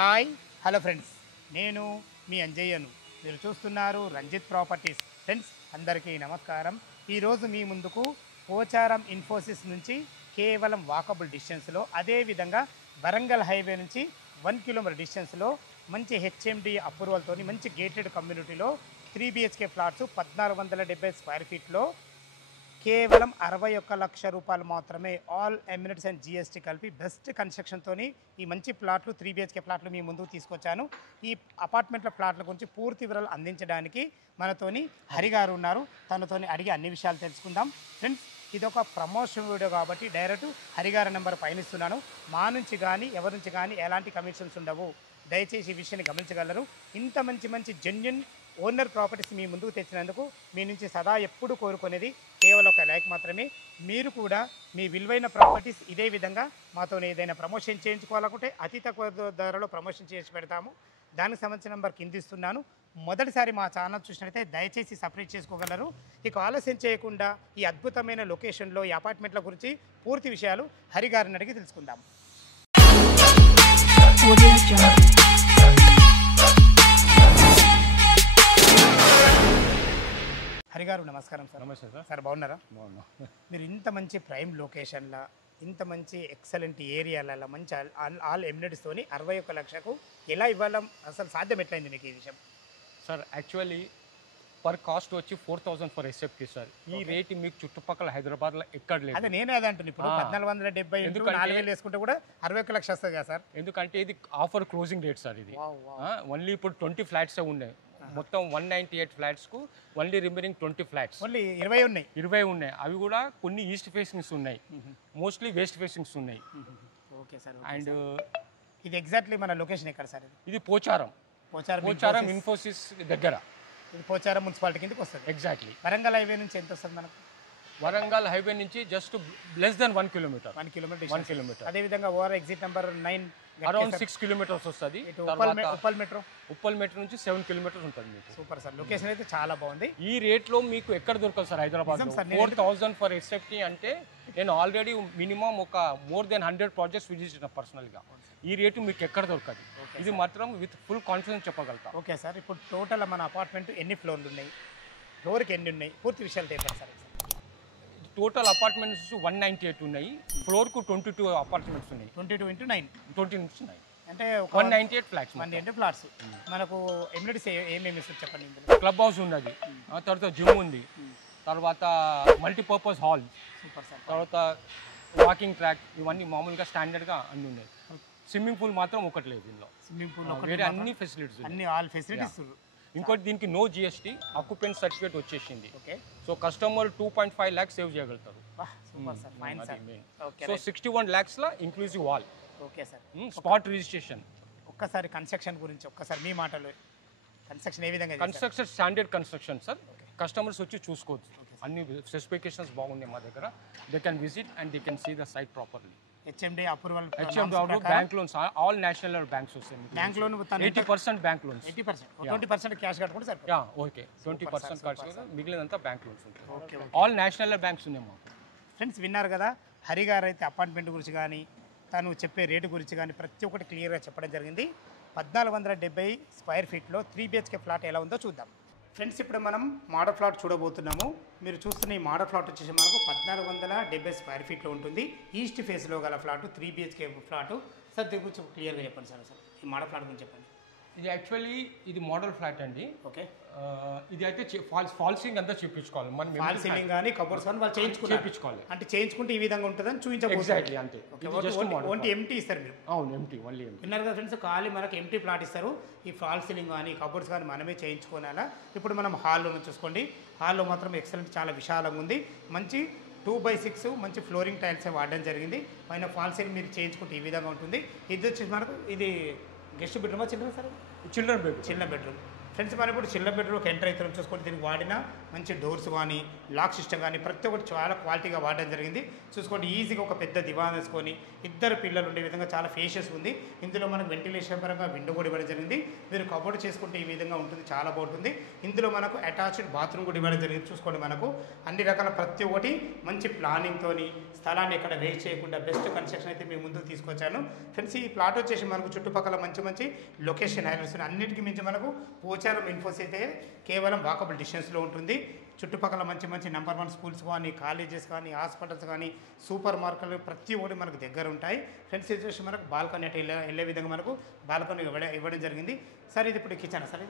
Hi hello friends, నేను మీ అంజయ్యను. మీరు చూస్తున్నారు రంజిత్ ప్రాపర్టీస్. ఫ్రెండ్స్ అందరికీ నమస్కారం. ఈరోజు మీ ముందుకు పోచారం ఇన్ఫోసిస్ నుంచి కేవలం వాకబుల్ డిస్టెన్స్లో, అదేవిధంగా వరంగల్ హైవే నుంచి 1 కిలోమీటర్ డిస్టెన్స్లో మంచి హెచ్ఎండి అప్రూవల్తో మంచి గేటెడ్ కమ్యూనిటీలో 3 BHK ఫ్లాట్స్ 1470 స్క్వేర్ ఫీట్లో కేవలం 61 లక్ష రూపాయలు మాత్రమే. ఆల్ ఎమ్యూనిటీస్ అండ్ జిఎస్టీ కలిపి బెస్ట్ కన్స్ట్రక్షన్తో ఈ మంచి ప్లాట్లు 3 BHK ఫ్లాట్లు మీ ముందుకు తీసుకొచ్చాను. ఈ అపార్ట్మెంట్ల ప్లాట్ల గురించి పూర్తి వివరాలు అందించడానికి మనతోని హరి గారు ఉన్నారు. తనతోని అడిగి అన్ని విషయాలు తెలుసుకుందాం. ఫ్రెండ్స్, ఇది ఒక ప్రమోషన్ వీడియో కాబట్టి డైరెక్ట్ హరిగారి నెంబర్ పైన ఇస్తున్నాను. మా నుంచి కానీ ఎవరి నుంచి కానీ ఎలాంటి కమిషన్స్ ఉండవు. దయచేసి ఈ విషయాన్ని గమనించగలరు. ఇంత మంచి జెన్యున్ ఓనర్ ప్రాపర్టీస్ మీ ముందుకు తెచ్చినందుకు మీ నుంచి సదా ఎప్పుడు కోరుకునేది కేవలం ఒక లైక్ మాత్రమే. మీరు కూడా మీ విలువైన ప్రాపర్టీస్ ఇదే విధంగా మాతో ఏదైనా ప్రమోషన్ చేయించుకోవాలనుకుంటే అతి తక్కువ ధరలో ప్రమోషన్ చేసి పెడతాము. దానికి సంబంధించిన నెంబర్ కింద ఇస్తున్నాను. మొదటిసారి మా ఛానల్ చూసినట్లయితే దయచేసి సబ్స్క్రైబ్ చేసుకోగలరు. ఇక ఆలస్యం చేయకుండా ఈ అద్భుతమైన లొకేషన్లో ఈ అపార్ట్మెంట్ల గురించి పూర్తి విషయాలు హరి గారిని అడిగి తెలుసుకుందాం. హరి గారు నమస్కారం సార్. నమస్తే సార్. సార్ బాగున్నారా? బాగున్నా. మీరు ఇంత మంచి ప్రైమ్ లొకేషన్లో, ఇంత మంచి ఎక్సలెంట్ ఏరియాలలో మంచి ఆల్ ఎమ్యూనిటీస్తోని 61 లక్షకు ఎలా ఇవ్వడం అసలు సాధ్యం ఎట్లయింది మీకు ఈ విషయం? సార్ యాక్చువల్లీ పర్ కాస్ట్ వచ్చి 4000 ఫర్ ఎస్ఎఫ్కి సార్. ఈ రేట్ మీకు చుట్టుపక్కల హైదరాబాద్లో ఎక్కడ లేదు. అదే నేనే అదే అంటున్నాను. ఇప్పుడు 1470 ఎందుకంటే 4000 వేసుకుంటే కూడా 61 లక్షలు వస్తుంది కదా సార్? ఎందుకంటే ఇది ఆఫర్ క్లోజింగ్ రేట్ సార్. ఇది ఓన్లీ ఇప్పుడు 20 ఫ్లాట్సే ఉన్నాయి. మొత్తం 198 ఫ్లాట్స్కు ఓన్లీ రిమైనింగ్ 20 ఫ్లాట్స్. ఓన్లీ 20 ఉన్నాయి. 20 ఉన్నాయి. అవి కూడా కొన్ని ఈస్ట్ ఫేసింగ్స్ ఉన్నాయి, మోస్ట్లీ వెస్ట్ ఫేసింగ్స్ ఉన్నాయి. Okay sir. అండ్ ఇది ఎగ్జాక్ట్లీ మన లొకేషన్ ఎక్కడ సార్? ఇది పోచారం ఇన్ఫోసిస్ దగ్గర. ఇది పోచారం మున్సిపాలిటీ కిందకి వస్తుంది. ఎగ్జాక్ట్లీ. వరంగల్ హైవే నుంచి ఎంత వస్తుంది మనకు? వరంగల్ హైవే నుంచి just less than 1 kilometer. 1 kilometer. 1 kilometer. అదేవిధంగా over exit number 9 around 6 kilometers వస్తుంది. ఉప్పల్ మెట్రో నుంచి 7 కిలోమీటర్స్ ఉంటుంది మీకు. Super sir. లొకేషన్ అయితే చాలా బాగుంది. ఈ రేట్లో మీకు ఎక్కడ దొరకదు సార్ హైదరాబాద్. 4000 ఫర్ ఎస్ఎఫ్టీ అంటే నేను ఆల్రెడీ మినిమం ఒక మోర్ దెన్ 100 ప్రాజెక్ట్స్ విజిట్ చేసిన పర్సనల్గా. ఈ రేటు మీకు ఎక్కడ దొరకదు. ఇది మాత్రం విత్ ఫుల్ కాన్ఫిడెన్స్ చెప్పగలుగుతా. Okay sir. ఇప్పుడు టోటల్ మన అపార్ట్మెంట్ ఎన్ని ఫ్లోర్లు ఉన్నాయి, ఫ్లోర్కి ఎన్ని ఉన్నాయి, పూర్తి విషయాలు చెప్పండి సార్. టోటల్ అపార్ట్మెంట్స్ 198 ఉన్నాయి. ఫ్లోర్కు 22 అపార్ట్మెంట్స్ ఉన్నాయి. 22 into 9 20 నుంచి 9 అంటే 198 ఫ్లాట్స్. 198 ఫ్లాట్స్. మనకు ఎమ్యూనిటీస్ ఏమేమి ఇస్తారు చెప్పండి. క్లబ్ హౌస్ ఉన్నది, తర్వాత జిమ్ ఉంది, తర్వాత మల్టీపర్పస్ హాల్, సూపర్ సార్. తర్వాత వాకింగ్ ట్రాక్, ఇవన్నీ మామూలుగా స్టాండర్డ్గా అన్నీ ఉన్నాయి. స్విమ్మింగ్ పూల్ మాత్రం ఒకటి లేదు ఇందులో. స్విమ్మింగ్ పూల్ వేరే అన్ని ఫెసిలిటీస్, అన్ని ఆల్ ఫెసిలిటీస్. ఇంకోటి దీనికి నో జిఎస్టీ ఆక్యుపెంట్ సర్టిఫికేట్ వచ్చేసింది. Okay. So customer 2.5 lakhs save చేయగలుగుతారు. Super sir. Fine sir. So 61 lakhsలో ఇంక్లూజివ్ వాల్. Okay sir. Spot registration. ఒక్కసారి కన్స్ట్రక్షన్ గురించి ఒక్కసారి మీ మాటలు, కన్స్ట్రక్షన్ ఏ విధంగా? Construction standard construction sir. Customers వచ్చి చూసుకోవచ్చు. అన్ని స్పెసిఫికేషన్స్ బాగున్నాయి మా దగ్గర. They can visit and they can see the site properly. HMD approval. Bank loans, all national banks వస్తాయి. Bank loan 80% bank loans. 80%. 20% cash కట్టుకుంటే సార్. ఓకే. 20% క్యాష్, మిగిలినంతా bank loans ఉంటాయి. ఆల్ నేషనల్ బ్యాంక్స్ ఉన్నాయి మాకు. Friends విన్నారు కదా, హరి గారు అయితే అపార్ట్మెంట్ గురించి కానీ తను చెప్పే రేటు గురించి కానీ ప్రతి ఒక్కటి క్లియర్గా చెప్పడం జరిగింది. 1470 స్క్వేర్ ఫీట్లో 3 BHK ఫ్లాట్ ఎలా ఉందో చూద్దాం. ఫ్రెండ్స్, ఇప్పుడు మనం మోడల్ ఫ్లాట్ చూడబోతున్నాము. మీరు చూస్తున్న ఈ మోడల్ ఫ్లాట్ వచ్చేసి మనకు 1470 స్క్వేర్ ఫీట్లో ఉంటుంది. ఈస్ట్ ఫేస్లో గల ఫ్లాట్ 3 BHK ఫ్లాట్. సార్ దీని గురించి క్లియర్గా చెప్పండి సార్. ఈ మోడల్ ఫ్లాట్ గురించి చెప్పండి. ఇది యాక్చువల్లీ ఇది మోడల్ ఫ్లాట్ అండి. ఓకే. ఇది అయితే ఫాల్ సీలింగ్ అంతా చేయించుకోవాలి. మనం ఫాల్ సీలింగ్ కానీ కబోర్డ్స్ కానీ వాళ్ళు చేయించుకోవాలి. అంటే చేయించుకుంటే ఈ విధంగా ఉంటుందని చూపించబోతుంది. అంతే. ఓన్లీ ఎంటీ ఇస్తారు మీరు. అవును, ఎంటీ. Only empty. విన్నారు కదా ఫ్రెండ్స్, ఖాళీ మనకి ఎంటీ ప్లాట్ ఇస్తారు. ఈ ఫాల్ సీలింగ్ కానీ కబోర్డ్స్ కానీ మనమే చేయించుకోవాలా. ఇప్పుడు మనం హాల్లో చూసుకోండి. హాల్లో మాత్రం ఎక్సలెంట్, చాలా విశాలంగా ఉంది. మంచి 2x6 మంచి ఫ్లోరింగ్ టైల్స్ వాడడం జరిగింది. పైన ఫాల్ సీలింగ్ మీరు చేయించుకుంటే ఈ విధంగా ఉంటుంది. ఇది వచ్చేసి మనకు ఇది గెస్ట్ బెడ్రూమా children sir? Children bedroom. Children bedroom. Friends మనం ఇప్పుడు చిన్న బెడ్రూమ్ ఎంటర్ అవుతున్నాం చూసుకోండి. దీనికి వాడిన మంచి డోర్స్ కానీ లాక్ సిస్టమ్ కానీ ప్రతి ఒక్కటి చాలా క్వాలిటీగా వాడడం జరిగింది. చూసుకోండి ఈజీగా ఒక పెద్ద దివాన్ వేసుకొని ఇద్దరు పిల్లలు ఉండే విధంగా చాలా ఫేషియస్ ఉంది. ఇందులో మనకు వెంటిలేషన్ పరంగా విండో కూడా ఇవ్వడం జరిగింది. మీరు కబోర్డ్ చేసుకుంటే ఈ విధంగా ఉంటుంది, చాలా బాగుంటుంది. ఇందులో మనకు అటాచ్డ్ బాత్రూమ్ కూడా ఇవ్వడం జరిగింది. చూసుకోండి మనకు అన్ని రకాల ప్రతి ఒక్కటి మంచి ప్లానింగ్తో స్థలాన్ని ఎక్కడ వేస్ట్ చేయకుండా బెస్ట్ కన్స్ట్రక్షన్ అయితే మేము ముందుకు తీసుకొచ్చాను. ఫ్రెండ్స్ ఈ ప్లాట్ వచ్చేసి మనకు చుట్టుపక్కల మంచి మంచి లొకేషన్ హైలైట్స్ అన్నిటికీ మించి మనకు పోచారం ఇన్ఫోసిస్ అయితే కేవలం వాకబుల్ డిస్టెన్స్లో ఉంటుంది. చుట్టుపక్కల మంచి మంచి నెంబర్ 1 స్కూల్స్ కానీ కాలేజెస్ కానీ హాస్పిటల్స్ కానీ సూపర్ మార్కెట్లు ప్రతి ఒక్కటి మనకు దగ్గర ఉంటాయి. ఫ్రెండ్స్ ఇది వచ్చి మనకు బాల్కనీ అంటే వెళ్ళే విధంగా మనకు బాల్కనీ ఇవ్వడం జరిగింది. సార్ ఇది ఇప్పుడు కిచెన్ సార్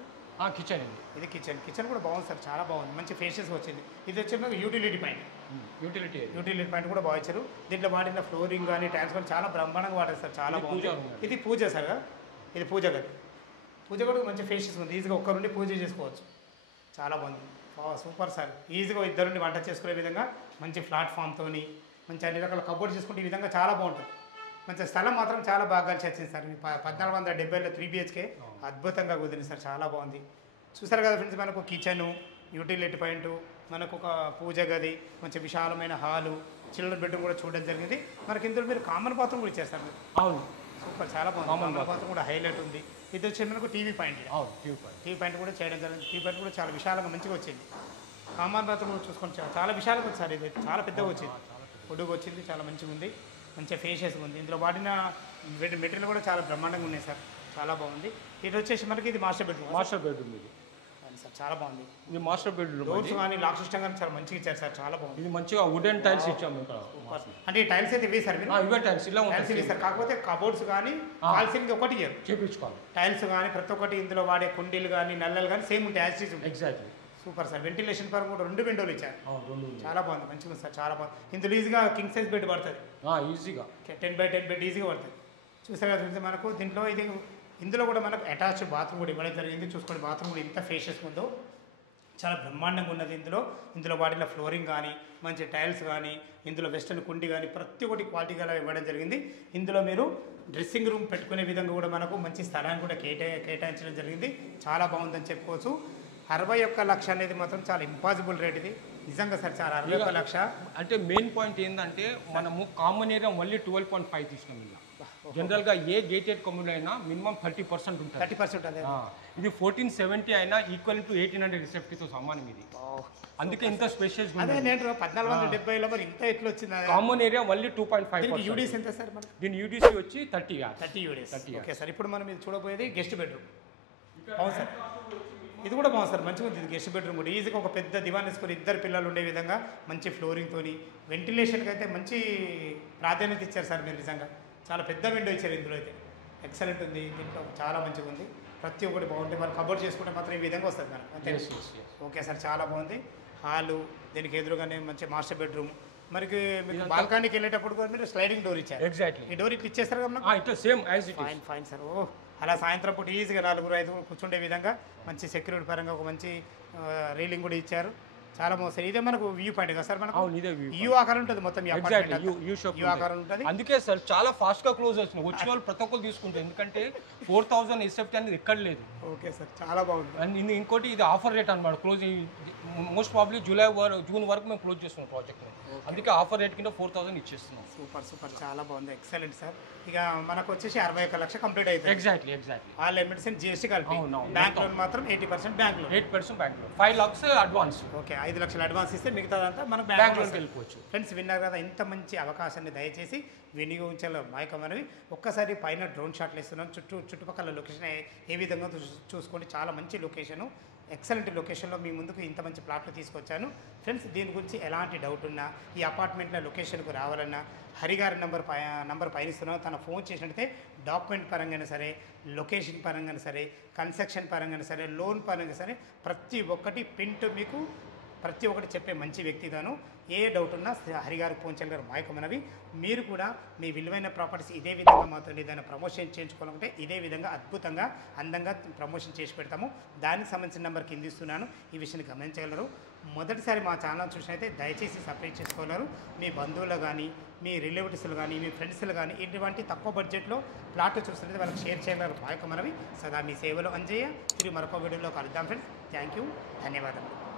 కిచెన్ ఇది కిచెన్ కూడా బాగుంది సార్, చాలా బాగుంది, మంచి ఫేషియస్ వచ్చింది. ఇది వచ్చి మనకు యూటిలిటీ పాయింట్ కూడా బాగా ఇచ్చారు. దీంట్లో వాడిన ఫ్లోరింగ్ కానీ టైల్స్ కానీ చాలా బ్రహ్మాండంగా వాడారు సార్, చాలా బాగుంది. ఇది పూజ సార్, ఇది పూజ గది. పూజ కూడా మంచి ఫేషియస్ ఉంది, ఈజీగా ఒక్క నుండి పూజ చేసుకోవచ్చు, చాలా బాగుంది. సూపర్ సార్, ఈజీగా ఇద్దరుండి వంట చేసుకునే విధంగా మంచి ప్లాట్ఫామ్తో మంచి అన్ని రకాల కబోర్డ్ చేసుకుంటే ఈ విధంగా చాలా బాగుంటుంది. మంచి స్థలం మాత్రం చాలా బాగా కలిసి వచ్చింది సార్. 1470లో 3 BHK అద్భుతంగా కుదిరింది సార్, చాలా బాగుంది. చూసారు కదా ఫ్రెండ్స్, మనకు కిచెను, యూటిలిటీ పాయింట్, మనకు ఒక పూజ గది, మంచి విశాలమైన హాలు, చిల్డ్రన్ బెడ్రూమ్ కూడా చూడడం జరిగింది. మనకి ఇందులో మీరు కామన్ బాత్రూమ్ కూడా ఇచ్చారు సార్. అవును సూపర్, చాలా బాగుంది. కామన్ బాత్రూమ్ కూడా హైలైట్ ఉంది. ఇది వచ్చి మనకు టీవీ పాయింట్ కూడా చేయడం జరిగింది. టీవీ పాయింట్ కూడా చాలా విశాలంగా మంచిగా వచ్చింది. కామన్ బాత్రూమ్ కూడా చూసుకొని చాలా విశాలంగా ఉంది సార్. ఇది చాలా పెద్దగా వచ్చింది, పొడుగు వచ్చింది, చాలా మంచిగా ఉంది, మంచిగా ఫేషియస్ ఉంది. ఇందులో వాడిన మెటీరియల్ కూడా చాలా బ్రహ్మాండంగా ఉన్నాయి సార్, చాలా బాగుంది. ఇది వచ్చేసి మనకి ఇది మాస్టర్ బెడ్రూమ్ ఇది సార్, చాలా బాగుంది. ఇది మాస్టర్ బెడ్రూమ్, డోర్స్ కానీ లాక్ సిస్టమ్ కానీ చాలా మంచిగా ఇచ్చారు సార్, చాలా బాగుంది. ఇది మంచిగా వుడెన్ టైల్స్ ఇచ్చాము ఇక్కడ. అంటే ఈ టైల్స్ అయితే ఇవి సార్, మీరు ఇవే టైల్స్ ఇలా టైల్స్ ఇవి సార్. కాకపోతే కబోర్డ్స్ కానీ కాల్సింగ్ ఒకటి చేయించుకోవాలి. టైల్స్ కానీ ప్రతి ఒక్కటి ఇందులో వాడే కుండీలు కానీ నల్లలు కానీ సేమ్ ఉంటాయి, యాజ్ ఉంటాయి. Exactly super sir. వెంటిలేషన్ పరంగా కూడా 2 విండోలు ఇచ్చారు, చాలా బాగుంది, మంచిగా ఉంది సార్, చాలా బాగుంది. ఇందులో ఈజీగా కింగ్ సైజ్ బెడ్ పడుతుంది, ఈజీగా 10x10 బెడ్ ఈజీగా పడుతుంది. చూసారు కదా మనకు దీంట్లో ఇందులో కూడా మనకు అటాచ్డ్ బాత్రూమ్ కూడా ఇవ్వడం జరిగింది. చూసుకోండి బాత్రూమ్ కూడా ఇంత ఫేషియస్ ఉందో, చాలా బ్రహ్మాండంగా ఉన్నది. ఇందులో వాడిన ఫ్లోరింగ్ కానీ మంచి టైల్స్ కానీ ఇందులో వెస్టర్న్ కుండి కానీ ప్రతి ఒక్కటి క్వాలిటీగా ఇవ్వడం జరిగింది. ఇందులో మీరు డ్రెస్సింగ్ రూమ్ పెట్టుకునే విధంగా కూడా మనకు మంచి స్థలాన్ని కూడా కేటాయించడం జరిగింది, చాలా బాగుందని చెప్పుకోవచ్చు. 61 లక్షలు అనేది మాత్రం చాలా ఇంపాసిబుల్ రేట్ ఇది, నిజంగా సార్. చాలా 61 లక్ష అంటే మెయిన్ పాయింట్ ఏంటంటే మనము కామన్ ఏరియా మళ్ళీ 12.5 తీసినాం. ఇలా జనరల్గా ఏ గేటెడ్ కమ్యూనిటీ అయినా మినిమం 30% ఉంటుంది, 30% అదే. ఇది 1470 అయినా ఈక్వల్ టు 1800 SFTతో సమానం ఇది. అందుకే ఇంత స్పెషియస్. అదే నేను 1470లో మరి ఇంత ఎట్లా వచ్చింది. కామన్ ఏరియా మళ్ళీ 2.5. యూడీసీ ఎంత సార్ మనకి? దీని యూడీసీ వచ్చి 30 యూడీసీ. ఓకే సార్, ఇప్పుడు మనం ఇది చూడబోయేది గెస్ట్ బెడ్రూమ్. అవును సార్, ఇది కూడా బాగుంది సార్, మంచిగా ఉంది. గెస్ట్ బెడ్రూమ్ కూడా ఈజీగా ఒక పెద్ద దివాన్ వేసుకొని ఇద్దరు పిల్లలు ఉండే విధంగా మంచి ఫ్లోరింగ్తో వెంటిలేషన్కి అయితే మంచి ప్రాధాన్యత ఇచ్చారు సార్ మీరు. నిజంగా చాలా పెద్ద విండో ఇచ్చారు ఇందులో అయితే, ఎక్సలెంట్ ఉంది. దీంట్లో చాలా మంచిగా ఉంది, ప్రతి ఒక్కటి బాగుంటుంది. మనం కబోర్డ్ చేసుకుంటే మాత్రం ఈ విధంగా వస్తుంది మనకు, అంతే. ఓకే సార్, చాలా బాగుంది. హాలు, దీనికి ఎదురుగానే మంచి మాస్టర్ బెడ్రూమ్. మరి మీకు బాల్కనీకి వెళ్ళేటప్పుడు కూడా మీరు స్లైడింగ్ డోర్ ఇచ్చారు. ఎగ్జాక్ట్లీ, ఈ డోర్ ఇట్లా ఇచ్చేస్తారు కదా, ఇట్లా same as it is. Fine sir. ఓ అలా సాయంత్రం పూట ఈజీగా 4-5 కూర్చుండే విధంగా మంచి సెక్యూరిటీ పరంగా ఒక మంచి రీలింగ్ కూడా ఇచ్చారు, చాలా బాగుంది సార్. ఇదే మనకు వ్యూ పాయింట్ కదా సార్, మనకు యూ ఆకారం ఉంటుంది మొత్తం, యూ ఆకారం ఉంటుంది. అందుకే సార్ చాలా ఫాస్ట్ గా క్లోజ్ అవుతుంది, వచ్చిన వాళ్ళు ప్రతి ఒక్కరు తీసుకుంటారు, ఎందుకంటే 4000 SFT అనేది ఎక్కడ లేదు. ఓకే సార్, చాలా బాగుంది. అండ్ ఇంకోటి ఇది ఆఫర్ రేట్ అనమాట, క్లోజ్ మోస్ట్ ప్రాబ్లీ జూన్ వరకు మేము క్లోజ్ చేస్తున్నాం ప్రాజెక్ట్, అందుకే ఆఫర్ రేట్ కింద 4000 ఇచ్చేస్తున్నాం. సూపర్, చాలా బాగుంది, ఎక్సలెంట్ సార్. ఇక మనకు వచ్చేసి 61 లక్ష కంప్లీట్ అవుతుంది. Exactly all elements and GST కలిపి. బ్యాంక్ లోన్ మాత్రం 80% bank loan, 8% bank loan, 5 lakhs advance. Okay, 5 లక్షలు అడ్వాన్స్ ఇస్తే మిగతాదంతా మనకు బ్యాంక్ లోన్కి వెళ్ళిపోవచ్చు. ఫ్రెండ్స్ విన్నారు కదా, ఇంత మంచి అవకాశాన్ని దయచేసి వినియోగించాలి మాయకమనేవి. ఒక్కసారి పైన డ్రోన్ షాట్లు ఇస్తున్నాం, చుట్టుపక్కల లొకేషన్ ఏ విధంగా చూసుకోండి, చాలా మంచి లొకేషను, ఎక్సలెంట్ లొకేషన్లో మీ ముందుకు ఇంత మంచి ప్లాట్లు తీసుకొచ్చాను. ఫ్రెండ్స్ దీని గురించి ఎలాంటి డౌట్ ఉన్నా, ఈ అపార్ట్మెంట్ల లొకేషన్కు రావాలన్నా హరిగారి నంబర్ పైన ఇస్తున్నాను, తన ఫోన్ చేసినట్టయితే డాక్యుమెంట్ పరంగా సరే, లొకేషన్ పరంగా సరే, కన్స్ట్రక్షన్ పరంగా సరే, లోన్ పరంగా సరే ప్రతి ఒక్కటి పింట్ మీకు ప్రతి ఒక్కటి చెప్పే మంచి వ్యక్తిగాను. ఏ డౌట్ ఉన్నా హరిగారికి ఫోన్ చేయగలరు మాయకమనవి. మీరు కూడా మీ విలువైన ప్రాపర్టీస్ ఇదే విధంగా మాత్రం ఏదైనా ప్రమోషన్ చేయించుకోవాలంటే ఇదే విధంగా అద్భుతంగా అందంగా ప్రమోషన్ చేసి పెడతాము. దానికి సంబంధించిన నెంబర్ కింద ఇస్తున్నాను, ఈ విషయాన్ని గమనించగలరు. మొదటిసారి మా ఛానల్ చూసినైతే దయచేసి సబ్స్క్రైబ్ చేసుకోగలరు. మీ బంధువులు కానీ, మీ రిలేటివ్స్లు కానీ, మీ ఫ్రెండ్స్లు కానీ ఇటువంటి తక్కువ బడ్జెట్లో ప్లాట్ చూస్తున్నట్టు వాళ్ళకి షేర్ చేయగలరు. మా యొక్క మనవి సదా మీ సేవలో అంజయ్య. తిరిగి మరొక వీడియోలో కలుద్దాం ఫ్రెండ్స్. థ్యాంక్ యూ, ధన్యవాదాలు.